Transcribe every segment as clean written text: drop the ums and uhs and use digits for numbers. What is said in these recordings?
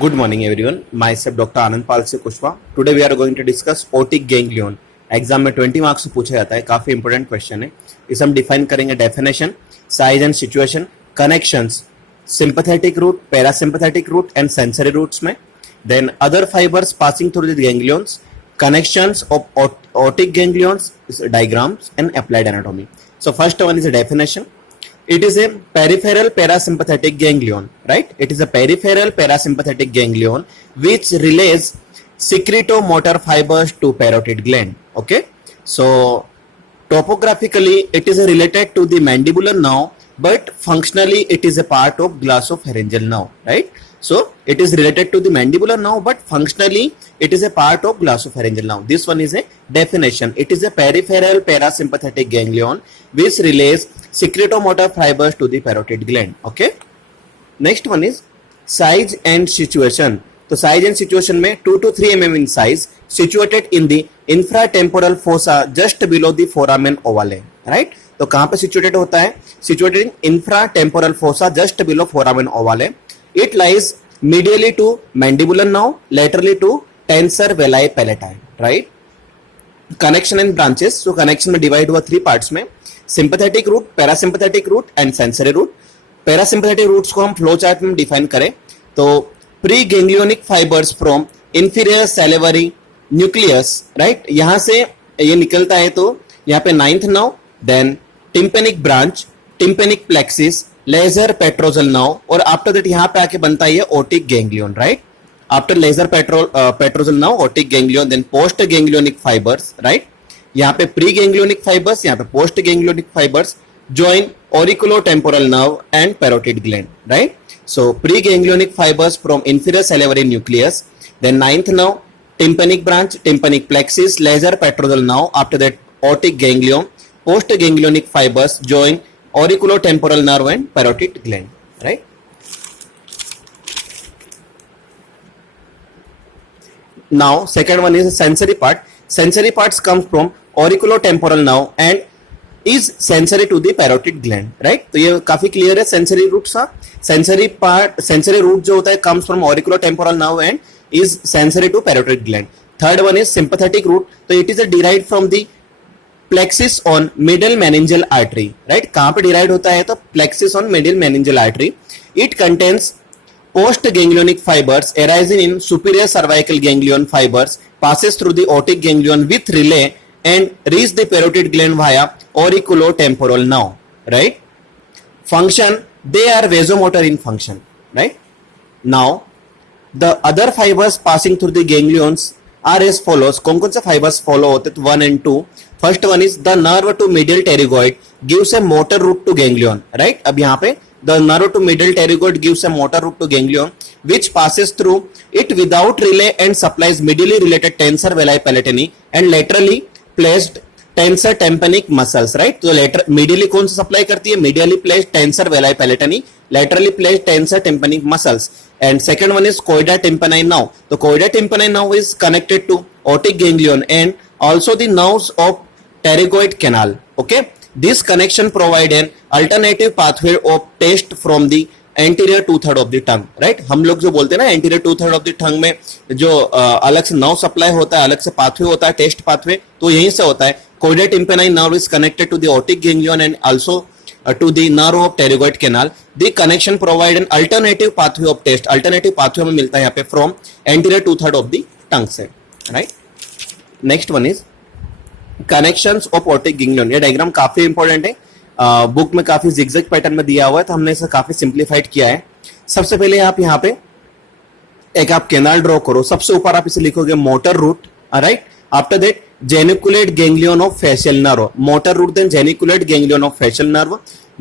Good morning, everyone. Myself, Dr. Anand Pal से Kushwaha. Today we are going to discuss otic ganglion. Exam में 20 marks से पूछा जाता है, काफी इंपॉर्टेंट क्वेश्चन है. इसे हम डिफाइन करेंगे definition, size and situation, connections, sympathetic root, parasympathetic root and sensory roots में. Then other fibers passing through the ganglions, connections of otic ganglions, diagrams and applied anatomy. So first one is a definition. It is a peripheral parasympathetic ganglion, right? It is a peripheral parasympathetic ganglion which relays secretomotor fibers to parotid gland. Okay, so topographically it is related to the mandibular nerve, but functionally it is a part of glossopharyngeal nerve, right? So it is related to the mandibular nerve, but functionally it is a part of glossopharyngeal nerve. This one is a definition. It is a peripheral parasympathetic ganglion which relays secretomotor fibers to the parotid gland. Okay. Next one is size and situation. तो size and situation में 2 to 3 mm in size, situated in the infratemporal fossa just below the foramen ovale, right? तो कहाँ पे situated होता है? Situated in infratemporal fossa just below foramen ovale. It lies medially to mandibular nerve, laterally to tensor veli palatii, right? Connection and branches. So connection में divide हुआ 3 parts में, sympathetic root, parasympathetic root and sensory root. Parasympathetic roots को हम flow chart में define करें तो preganglionic fibers from inferior salivary nucleus, right? यहाँ से ये निकलता है तो यहाँ पे 9th nerve, then tympanic branch, tympanic plexus, lesser petrosal nerve और आफ्टर दैट यहाँ पे आके बनता है otic ganglion, right? After lesser petrosal nerve, otic ganglion, then post ganglionic fibres, right? यहाँ पे प्री गैंग्लियोनिक फाइबर्स, यहाँ पे post ganglionic fibres join auriculotemporal nerve and parotid gland, right? So pre ganglionic fibres from inferior salivary nucleus, then 9th nerve, tympanic branch, tympanic plexus, lesser petrosal nerve, after that otic ganglion, post ganglionic fibers join auriculotemporal nerve and parotid gland, right? Now second one is sensory part. Sensory parts come from auriculotemporal nerve and is sensory to the parotid gland, right? तो ये काफी clear है. Sensory root सा sensory part, sensory root जो होता है comes from auriculotemporal nerve and is sensory to parotid gland. Third one is sympathetic root. तो it is derived from the plexus on middle meningeal artery, right? कहां पे derive होता है तो plexus on middle meningeal artery. It contains post ganglionic fibres arising in superior cervical ganglion fibers, passes through the otic ganglion with relay and reach the parotid gland via auriculotemporal nerve, right? Function, they are vasomotor in function, right? Now the other fibers passing through the ganglions are as follows. कौन कौन से fibres follow होते हैं? 1 and 2. First one is the nerve to middle pterygoid gives a motor root to ganglion, right? अब यहाँ पे the nerve to middle pterygoid gives a motor root to ganglion which passes through it without relay and supplies medially related tensor veli palatini and laterally placed tensor tympanic muscles, right? तो medially कौन सा supply करती है? medially placed tensor veli palatini, laterally placed tensor tympanic muscles. And second one is chordae tympani nerve. तो chordae tympani nerve is connected to otic ganglion and also the nerves of pterygoid canal. Okay, this connection provide an alternative pathway of taste from the anterior 2/3 of the tongue, right? हम लोग जो बोलते हैं ना anterior 2/3 of the tongue में जो अलग से nerve supply होता है, अलग से pathway होता है, taste pathway, तो यहीं से होता है. Chordae tympani nerve is connected to the otic ganglion and also to the nerve of pterygoid canal. The connection provide an alternative pathway of taste. Alternative pathway हमें मिलता है यहाँ पे from anterior 2/3 of the tongue से, right? Next one is connections of otic ganglion. ये diagram काफी important है, book में काफी जिगजैग पैटर्न में दिया हुआ है, तो हमने इसे काफी सिंप्लीफाइड किया है. सबसे पहले आप यहाँ पे एक आप कैनाल ड्रॉ करो. सबसे ऊपर आप इसे लिखोगे motor root, right? After that geniculate ganglion of facial nerve, motor root, then geniculate ganglion of facial nerve,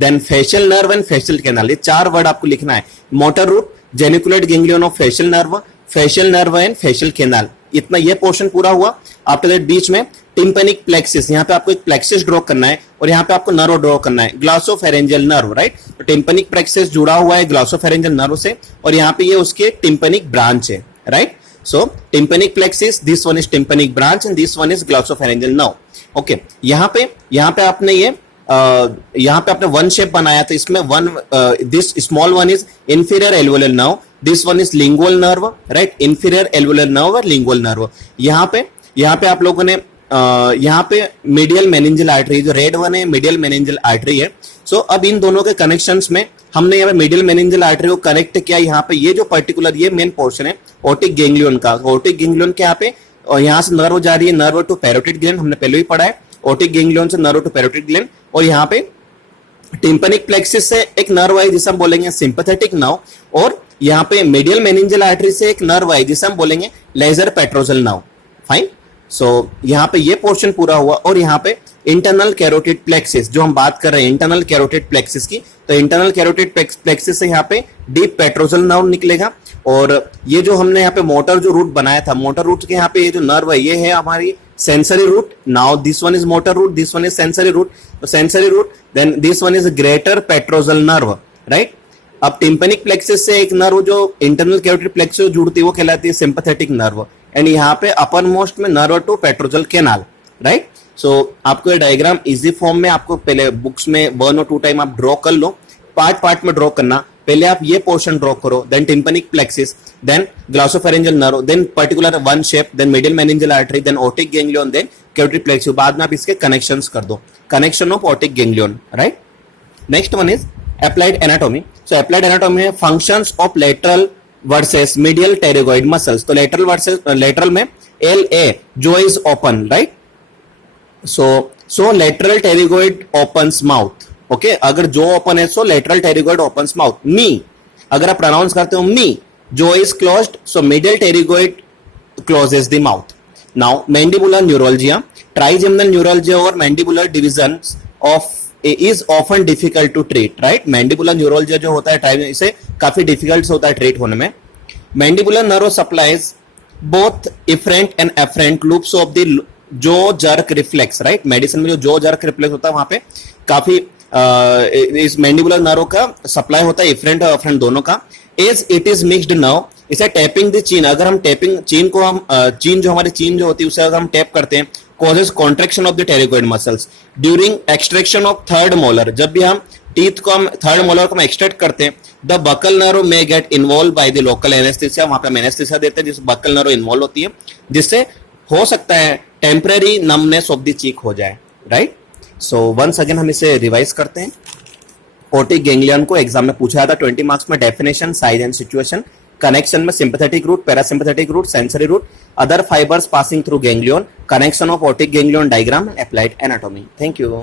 then facial nerve and facial canal. ये 4 वर्ड आपको लिखना है. Motor root, geniculate ganglion of facial nerve and facial canal. इतना ये portion पूरा हुआ. After that बीच में tympanic plexus, यहाँ पे आपको एक प्लेक्सिस ड्रॉ करना है और यहाँ पे आपको नर्व ड्रॉ करना है, ग्लॉसोफेरेंजियल नर्व, राइट? तो टिम्पेनिक प्लेक्सिस जुड़ा हुआ है ग्लॉसोफेरेंजियल नर्व से और यहाँ पे ये उसके टिम्पेनिक ब्रांच है, right? So tympanic plexus, this one is tympanic branch and this one is glossopharyngeal nerve. Okay, यहाँ पे आपने ये यहाँ पे आपने वन शेप बनाया, तो इसमें one this small one is inferior alveolar nerve, this one is lingual nerve, right, inferior alveolar nerve और लिंगुअल नर्व। यहाँ पे आप लोगों ने यहाँ पे मीडियल मेनिंजियल आर्टरी, जो रेड वन है मीडियल मेनिंजियल आर्टरी है। सो अब इन दोनों के कनेक्शंस में हमने यहाँ पे मीडियल मेनिंजियल आर्टरी को कनेक्ट किया। यहाँ पे ये जो पर्टिकुलर ये मेन पोर्शन है ओटिक गैंग्लियन का, ओटिक गैंग्लियन के यहाँ पे, और यहाँ से नर्व जा रही है नर्व टू पैरोटिड ग्लैंड, हमने पहले ही पढ़ा है, ओटिक गैंग्लियन से नर्व टू पैरोटिड ग्लैंड। और यहाँ पे टिम्पैनिक प्लेक्सिस से एक नर्व आई जिसे हम बोलेंगे सिंपैथेटिक नर्व, और यहाँ पे मीडियल मेनिंजियल आर्टरी से एक नर्व आई जिसे हम बोलेंगे लेजर पेट्रोजल नर्व। फाइन, सो यहाँ पे ये पोर्शन पूरा हुआ। और यहाँ पे इंटरनल कैरोटिड प्लेक्सिस, जो हम बात कर रहे हैं इंटरनल कैरोटिड प्लेक्सिस की, तो इंटरनल कैरोटिड प्लेक्सिस से यहाँ पे डीप पेट्रोजल नर्व निकलेगा। और ये जो हमने यहाँ पे मोटर जो रूट बनाया था, मोटर रूट के यहाँ पे ये जो नर्व है ये है हमारी sensory root. Now this one is motor root, this one is sensory root, तो sensory root, then this one is greater petrosal nerve, right. अब टिम्पैनिक प्लेक्सिस से एक नर्व जो इंटरनल कैरोटिड प्लेक्सिस जुड़ती है वो कहलाती है सिंपैथेटिक नर्व, एंड यहाँ पे अपर मोस्ट में nerve to petrosal canal, right. So आपको ये डायग्राम इजी फॉर्म में आपको पहले बुक्स में 1 और 2 टाइम आप ड्रॉ कर लो, पार्ट पार्ट में ड्रॉ करना। पहले आप ये पोर्शन ड्रॉ करो, then tympanic plexus, then glossopharyngeal nerve, then particular one shape, then middle meningeal artery, then otic ganglion, then carotid plexus. बाद में आप इसके कनेक्शंस कर दो, connection of otic ganglion, right. Next one is applied anatomy. So applied anatomy है functions of lateral versus medial pterygoid muscles. तो lateral में LA जो is open, right. So lateral pterygoid opens mouth, okay, अगर जो open है so lateral pterygoid opens mouth. Me अगर आप pronounce करते हो मी, जो is closed, so medial pterygoid closes the mouth. Now mandibular neuralgia, trigeminal neuralgia और mandibular divisions of is often difficult to treat, right. Mandibular neuralgia जो होता है इसे काफी डिफिकल्ट होता है ट्रीट होने में। Mandibular nerve supplies both afferent and efferent loops of the jaw jerk reflex, right. Medicine में जो जर्क रिफ्लेक्स होता है वहां पे काफी इस मैंडिबुलर नर्व का सप्लाई होता है, इफरेंट और एफरेंट दोनों का। As it is mixed nerve, इसे टैपिंग द चीन, अगर हम टैपिंग चीन को हम चीन जो हमारी चीन जो होती है उसे अगर हम टैप करते हैं, causes contraction of the pterygoid muscles during extraction of third molar। जब भी हम टीथ को हम थर्ड मोलर को हम एक्सट्रैक्ट करते हैं, the buckle nerve may get involve by the local anaesthesia, वहां पे एनेस्थीसिया देते हैं जिस बकल नर्व इन्वॉल्व होती है, जिससे हो सकता है temporary numbness of the cheek हो जाए, राइट। सो वंस अगेन हम इसे रिवाइज करते हैं। ओटिक गैंग्लियन को एग्जाम में पूछा था 20 मार्क्स में, definition, size and situation, connection में sympathetic root, parasympathetic root, sensory root, other fibers passing through ganglion, connection of otic ganglion diagram, applied anatomy. Thank you.